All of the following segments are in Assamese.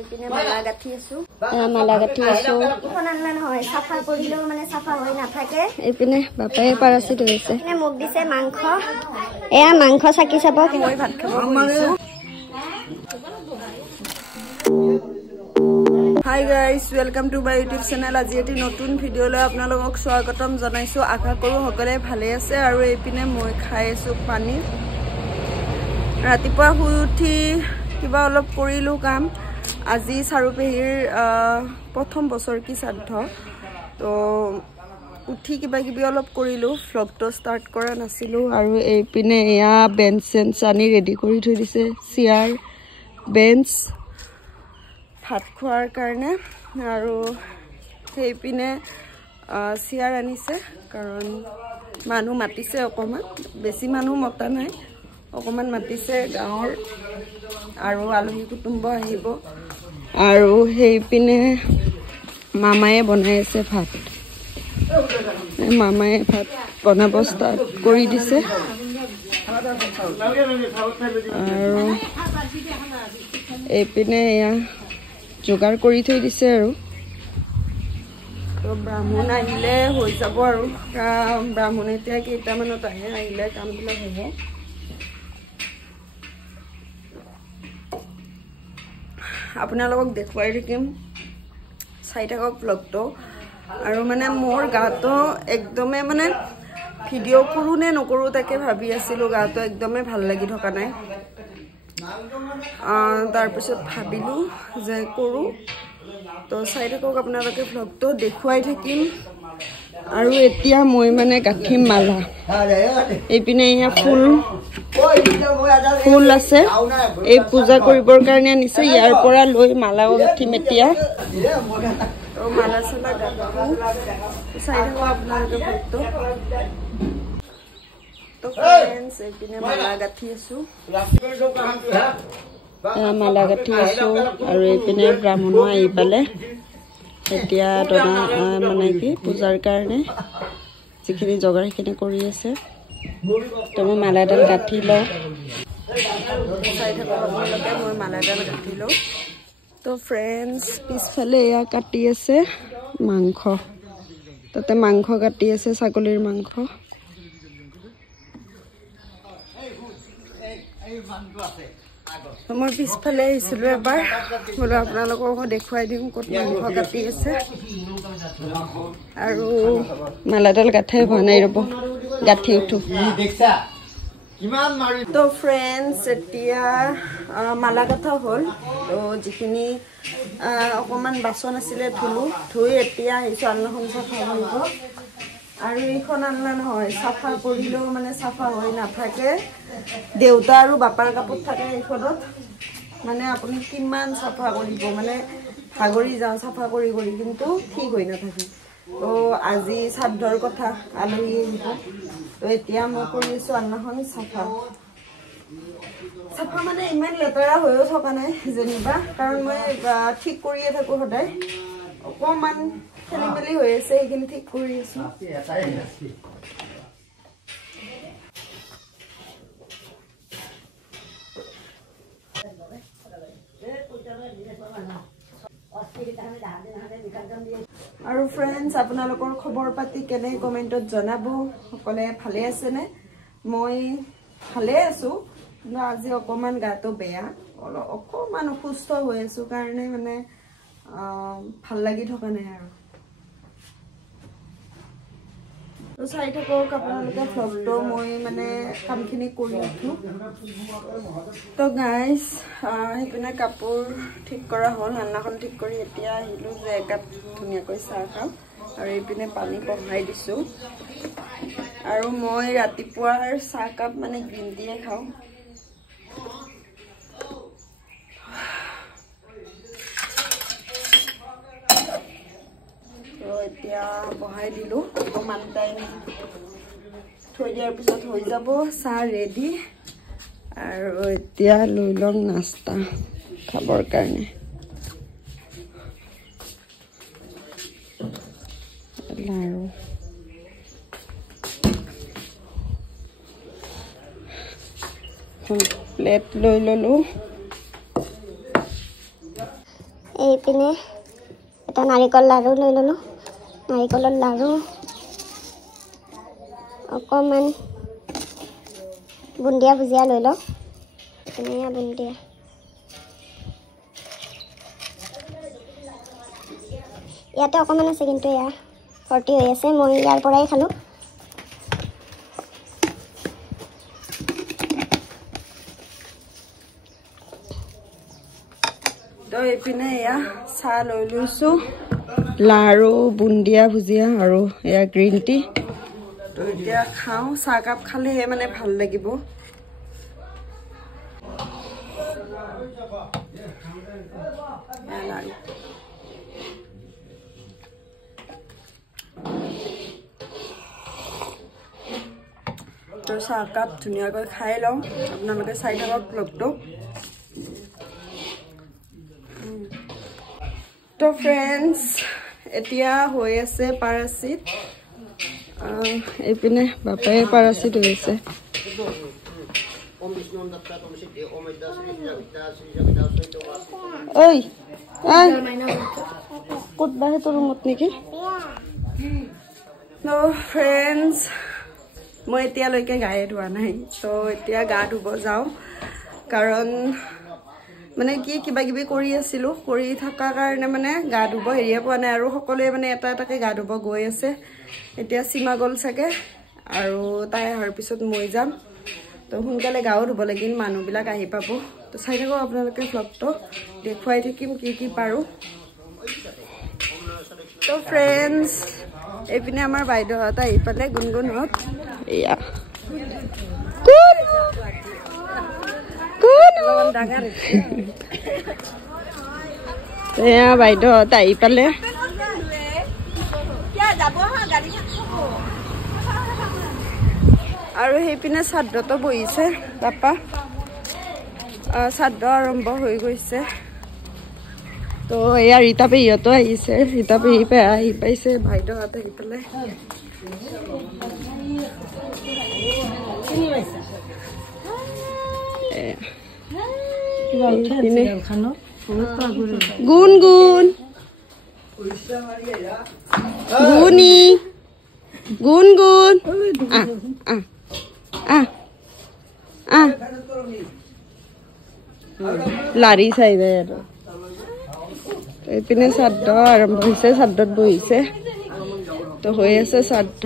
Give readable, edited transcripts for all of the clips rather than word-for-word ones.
এইপিনে মালা গাঁঠি আছো এখন আনলা নহয় চাফা কৰিলেও মানে চাফা হৈ নাথাকে। এইপিনে বাপাই পাৰাচি ধৰিছে মোক দিছে মাংস এয়া মাংস চাকি চাব মই ভাত খাব বহিছো। Hi guys welcome to my YouTube channel. আজি এটি নতুন ভিডিও লৈ আপোনালোকক স্বাগতম জনাইছো। আশা কৰো সকলে ভালে আছে আৰু এইপিনে মই খাই আছো পানী। ৰাতিপুৱা শুই উঠি কিবা অলপ কৰিলো কাম। আজি চাৰুপেহীৰ প্ৰথম বছৰ কি শ্ৰাদ্ধ তো উঠি কিবা কিবি অলপ কৰিলো। ভ্লগটো ষ্টাৰ্ট কৰা নাছিলো আৰু এইপিনে এয়া বেঞ্চ চেঞ্চ আনি ৰেডি কৰি থৈ দিছে। চেয়াৰ বেঞ্চ ভাত খোৱাৰ কাৰণে আৰু সেইপিনে চেয়াৰ আনিছে কাৰণ মানুহ মাতিছে অকণমান, বেছি মানুহ মতা নাই, অকণমান মাতিছে গাঁৱৰ আৰু আলহী কুটুম্ব আহিব। আৰু সেইপিনে মামায়ে বনাই আছে ভাত। মামায়ে ভাত বনাব ষ্টাৰ্ট কৰি দিছে আৰু এইপিনে এয়া যোগাৰ কৰি থৈ দিছে আৰু তো ব্ৰাহ্মণ আহিলে হৈ যাব আৰু ব্ৰাহ্মণ এতিয়া কেইটামানত আহে, আহিলে কামবিলাক হ'ব। আপোনালোকক দেখুৱাই থাকিম, চাই থাকক ব্লগটো। আৰু মানে মোৰ গাটো একদমে মানে ভিডিঅ' কৰোঁ নে নকৰোঁ তাকে ভাবি আছিলোঁ। গাটো একদমে ভাল লাগি থকা নাই। তাৰপিছত ভাবিলোঁ যে কৰোঁ। তো চাই থাকক আপোনালোকে ব্লগটো, দেখুৱাই থাকিম। আৰু এতিয়া মই মানে গাঁঠিম মালা। এইপিনে এয়া ফুল আছে, এই পূজা কৰিবৰ কাৰণে আনিছে। ইয়াৰ পৰা লৈ মালাও গাঁঠিম এতিয়া। মালা চালা গাঁঠো, চাই থাকক আপোনালোকে ব্লগটো। তো ফ্ৰেণ্ডছ এইপিনে মালা গাঁঠি আছো, মালা গাঁঠি আছো। আৰু এইপিনে ব্ৰাহ্মণো আহি পালে এতিয়া দনা মানে কি পূজাৰ কাৰণে যিখিনি যোগাৰ সেইখিনি কৰি আছে। তো মই মালাডাল গাঁঠি লওঁ, চাই থাকক আপোনালোকে। মই মালাডাল গাঁঠি লওঁ। তো ফ্ৰেণ্ডছ পিছফালে এয়া কাটি আছে মাংস, তাতে মাংস কাটি আছে, ছাগলীৰ মাংস। মই পিছফালে আহিছিলোঁ এবাৰ, বোলো আপোনালোকক দেখুৱাই দিম ক'ত মাংস কাটি আছে। আৰু মালাডাল গাঁঠাই হোৱা নাই, ৰ'ব গাঁঠি উঠো। তো ফ্ৰেণ্ডছ এতিয়া মালা গাঁঠা হ'ল। তো যিখিনি অকণমান বাচন আছিলে ধুই এতিয়া আহিছোঁ আলনাখন চাফা কৰিব। আৰু এইখন আলনা নহয়, চাফা কৰিলেও মানে চাফা হৈ নাথাকে। দেউতা আৰু বাপাৰ কাপোৰ থাকে এইখনত, মানে আপুনি কিমান চাফা কৰিব, মানে ভাগৰি যাওঁ চাফা কৰি কৰি, কিন্তু ঠিক হৈ নাথাকে। তো আজি শ্ৰাদ্ধৰ কথা, আলহী আহিব। তো এতিয়া মই কৰি আছোঁ আলনাখন চাফা মানে ইমান লেতেৰা হৈও থকা নাই যেনিবা, কাৰণ মই ঠিক কৰিয়ে থাকোঁ সদায়। অকণমান খেলি মেলি হৈ আছে, সেইখিনি ঠিক কৰি আছোঁ। আৰু ফ্ৰেণ্ডছ আপোনালোকৰ খবৰ পাতি কেনে কমেণ্টত জনাব। সকলে ভালে আছেনে? মই ভালে আছোঁ, কিন্তু আজি অকণমান গাটো বেয়া, অকণমান অসুস্থ হৈ আছোঁ কাৰণে মানে ভাল লাগি থকা নাই আৰু। তো চাই থাকক আপোনালোকে ভ্লগটো, মই মানে কামখিনি কৰি উঠোঁ। তো গাইজ সেইপিনে কাপোৰ ঠিক কৰা হ'ল, আলনাখন ঠিক কৰি এতিয়া আহিলোঁ যে একাপ ধুনীয়াকৈ চাহ খাম। আৰু এইপিনে পানী বহাই দিছোঁ। আৰু মই ৰাতিপুৱাৰ চাহকাপ মানে গ্ৰীণ টিয়ে খাওঁ। তো এতিয়া বহাই দিলোঁ, অকণমান টাইম থৈ দিয়াৰ পিছত হৈ যাব চাহ ৰেডি। আৰু এতিয়া লৈ লওঁ নাস্তা খাবৰ কাৰণে। লাৰু প্লেট লৈ ল'লোঁ। এইপিনে এটা নাৰিকল লাৰু লৈ ল'লোঁ নাৰিকলৰ লাৰু অকণমান বুন্দিয়া ভুজিয়া লৈ লওঁ ধুনীয়া বুন্দিয়া ইয়াতে অকণমান আছে কিন্তু এয়া ভৰ্তি হৈ আছে মই ইয়াৰ পৰাই খালোঁ তো এইপিনে এয়া চাহ লৈ লৈছোঁ লাৰু বুন্দিয়া ভুজিয়া আৰু এয়া গ্ৰীণ টি তো এতিয়া খাওঁ চাহকাপ খালেহে মানে ভাল লাগিব তো চাহকাপ ধুনীয়াকৈ খাই লওঁ আপোনালোকে চাই থাকক ব্লগটো তো ফ্ৰেণ্ডছ এতিয়া হৈ আছে পাৰাচিত এইপিনে বাপাই পাৰাচিত হৈ আছে ঐ ক'ত বাহে তোৰ ৰুমত নেকি তো ফ্ৰেণ্ডছ মই এতিয়ালৈকে গায়ে ধোৱা নাই তো এতিয়া গা ধুব যাওঁ কাৰণ মানে কি কিবা কিবি কৰি আছিলোঁ কৰি থকাৰ কাৰণে মানে গা ধুব হেৰিয়ে পোৱা নাই আৰু সকলোৱে মানে এটা এটাকৈ গা ধুব গৈ আছে এতিয়া সীমা গ'ল চাগে আৰু তাই অহাৰ পিছত মই যাম তো সোনকালে গাও ধুব লাগিল মানুহবিলাক আহি পাব তো চাই থাকক আপোনালোকে ব্লগটো দেখুৱাই থাকিম কি কি পাৰোঁ তো ফ্ৰেণ্ডছ এইপিনে আমাৰ বাইদেউহঁত আহি পালে গুণগুণহঁত এয়া এয়া বাইদেউহঁত আহি পালে আৰু সেইপিনে শ্ৰাদ্ধটো বহিছে পাপা শ্ৰাদ্ধ আৰম্ভ হৈ গৈছে তো এয়া ৰীতা পেহীহঁতো আহিছে ৰীতা পেহী আহি পাইছে বাইদেউহঁত আহি পেলাই গুণ গুণ গুণী গুণ গুণ লাৰি চাই যায় আৰু এইপিনে শ্ৰাদ্ধ আৰম্ভ হৈছে শ্ৰাদ্ধত বহিছে তো হৈ আছে শ্ৰাদ্ধ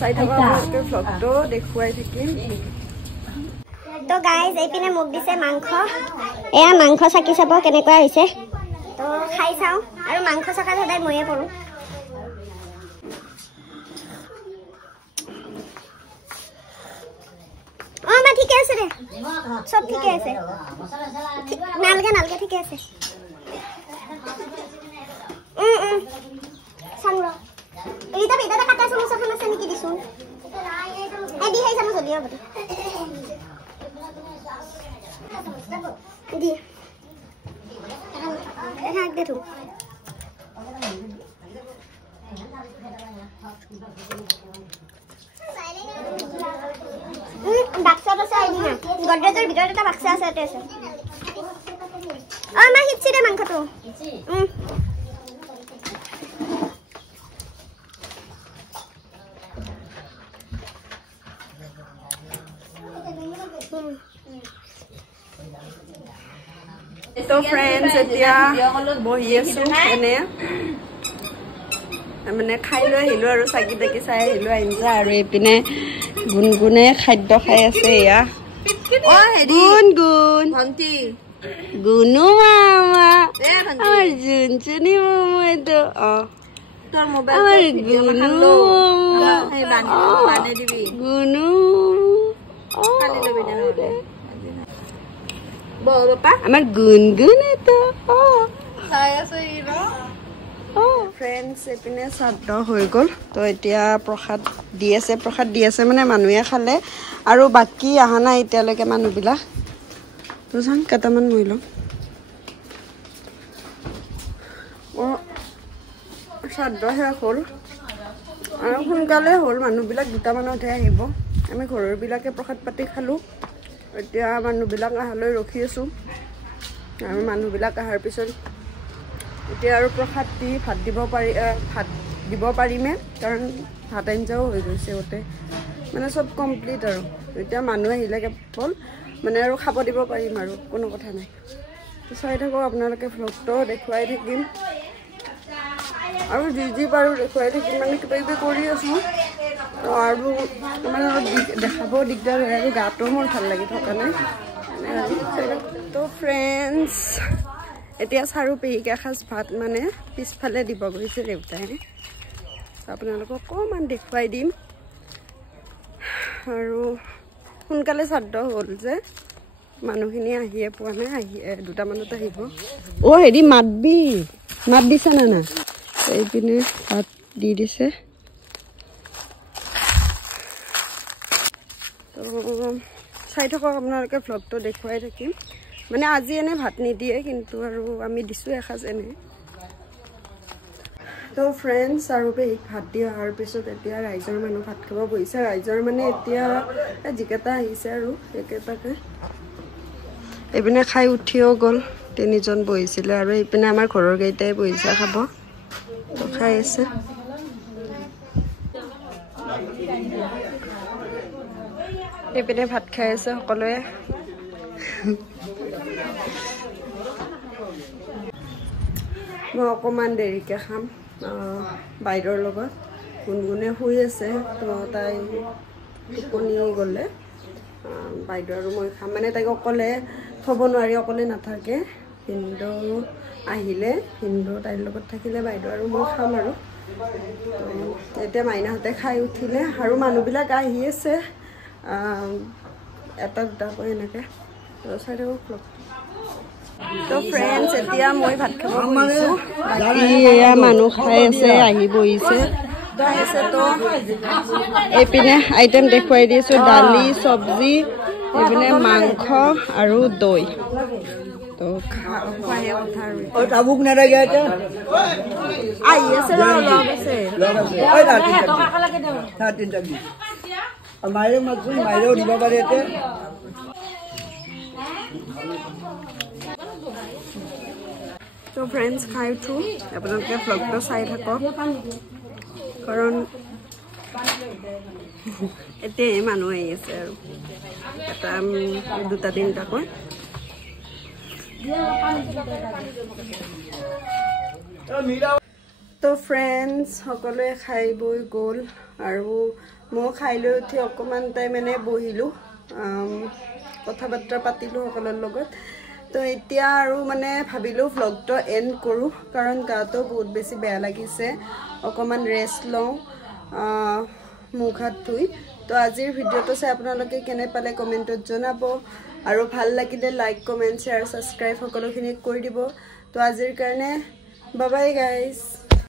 চাই থাকক আপোনালোকে ব্লগটো দেখুৱাই থাকিম তো গাইজ এইপিনে মোক দিছে মাংস এয়া মাংস চাকি চাব কেনেকুৱা হৈছে তো খাই চাওঁ আৰু মাংস চকাত সদায় ময়ে কৰোঁ অঁ মা ঠিকে আছে দে চব ঠিকে আছে নালগে নালগে ঠিকে আছে চাম ৰ এইটা বেটা কাটা চামুচ এখন আছে নেকি দিছোন দি সেই চামুচ জলদি হ'ব দি হাক দে তো বাক্সা আছে আইডি না গডৰেজৰ ভিতৰত এটা বাক্সা আছে তাতে আছে মা হিচি দে মাংসটো তো ফ্ৰেণ্ডছ এতিয়া বহি আছো এনে মানে খাই লৈ আহিলোঁ আৰু চাকি তাকি চাই আহিলোঁ আঞ্জা আৰু এইপিনে গুণগুণে খাদ্য খাই আছে এয়া গুণ গুণ ভণ্টি গুণু মামা আমাৰ জোনজনী মামা এইটো আমাৰ গুণু গুণু আমাৰ গুনগুন তো ফ্ৰেণ্ডছ এইপিনে শ্ৰাদ্ধ হৈ গ'ল তো এতিয়া প্ৰসাদ দি আছে মানে মানুহে খালে আৰু বাকী অহা নাই এতিয়ালৈকে মানুহবিলাক তো যাম কেইটামান মই ল'ম শ্ৰাদ্ধ শেষ হ'ল আৰু সোনকালে হ'ল মানুহবিলাক 2টা মানতহে আহিব আমি ঘৰৰবিলাকে প্ৰসাদ পাতি খালোঁ এতিয়া মানুহবিলাক আহালৈ ৰখি আছোঁ আৰু মানুহবিলাক অহাৰ পিছত এতিয়া আৰু প্ৰসাদ দি ভাত দিব পাৰিমে কাৰণ ভাত আঞ্জাও হৈ গৈছে গোটেই মানে চব কমপ্লিট আৰু এতিয়া মানুহ আহিলে কেৱল মানে আৰু খাব দিব পাৰিম আৰু কোনো কথা নাই চাই থাকোঁ আপোনালোকে ভ্লগটো দেখুৱাই থাকিম আৰু যি পাৰোঁ দেখুৱাই থাকিম মানে কিবা কিবি কৰি আছোঁ আৰু মানে দেখাব দিগদাৰ হয় আৰু গাটো মোৰ ভাল লাগি থকা নাই তো ফ্ৰেণ্ডছ এতিয়া চাৰু পেহীক এসাঁজ ভাত মানে পিছফালে দিব গৈছে দেউতাই আপোনালোকক অকণমান দেখুৱাই দিম আৰু সোনকালে শ্ৰাদ্ধ হ'ল যে মানুহখিনি আহিয়ে পোৱা নাই আহি 2টা মানত আহিব হেৰি মাত দিছে না এইপিনে ভাত দি দিছে তো চাই থাকক আপোনালোকে ভ্লগটো দেখুৱাই থাকিম মানে আজি এনে ভাত নিদিয়ে কিন্তু আৰু আমি দিছোঁ এসাঁজ এনে তো ফ্ৰেণ্ডছ আৰু পেহীক ভাত দি অহাৰ পিছত এতিয়া ৰাইজৰ মানুহ ভাত খাব বহিছে ৰাইজৰ মানে এতিয়া যিকেইটা আহিছে আৰু একেটাকে এইপিনে খাই উঠিও গ'ল 3জন বহিছিলে আৰু এইপিনে আমাৰ ঘৰৰ কেইটাই বহিছে খাব তো খাই আছে এইপিনে ভাত খাই আছে সকলোৱে মই অকণমান দেৰিকৈ খাম বাইদেউৰ লগত গুণগুণে শুই আছে তো তাই টোপনি গ'লে বাইদেউ আৰু মই খাম মানে তাইক অকলে থ'ব নোৱাৰি অকলে নাথাকে হিন্দু আহিলে হিন্দু তাইৰ লগত থাকিলে বাইদেউ আৰু মই খাম আৰু এতিয়া মাইনাহঁতে খাই উঠিলে আৰু মানুহবিলাক আহি আছে 1-2টাকৈ এনেকৈ তো চাই থাকোঁ ভ্লগ তো ফ্ৰেণ্ডছ এতিয়া মই ভাত খাব বহিছোঁ বাকী এয়া মানুহ খাই আছে আহি বহিছে খাই আছে তো এইপিনে আইটেম দেখুৱাই দিছোঁ দালি চব্জি এইপিনে মাংস আৰু দৈ তো খোৱাহে কথা আৰু আহি আছে মাইৰেও দিব পাৰে তো ফ্ৰেণ্ডছ খাই উঠোঁ আপোনালোকে ভ্লগটো চাই থাকক কাৰণ এতিয়াই মানুহ আহি আছে আৰু 2-3টাকৈ তো ফ্ৰেণ্ডছ সকলোৱে খাই বৈ গ'ল আৰু মই খাই লৈ উঠি অকণমান টাইম এনে বহিলোঁ কথা বাৰ্তা পাতিলোঁ সকলোৰ লগত তো এতিয়া আৰু মানে ভাবিলোঁ ভ্লগটো এণ্ড কৰোঁ কাৰণ গাটো বহুত বেছি বেয়া লাগিছে অকণমান ৰেষ্ট লওঁ মুখ হাত ধুই তো আজিৰ ভিডিঅ'টো চাই আপোনালোকে কেনে পালে কমেণ্টত জনাব আৰু ভাল লাগিলে লাইক কমেণ্ট শ্বেয়াৰ ছাবস্ক্ৰাইব সকলোখিনি কৰি দিব তো আজিৰ কাৰণে বাই বাই গাইজ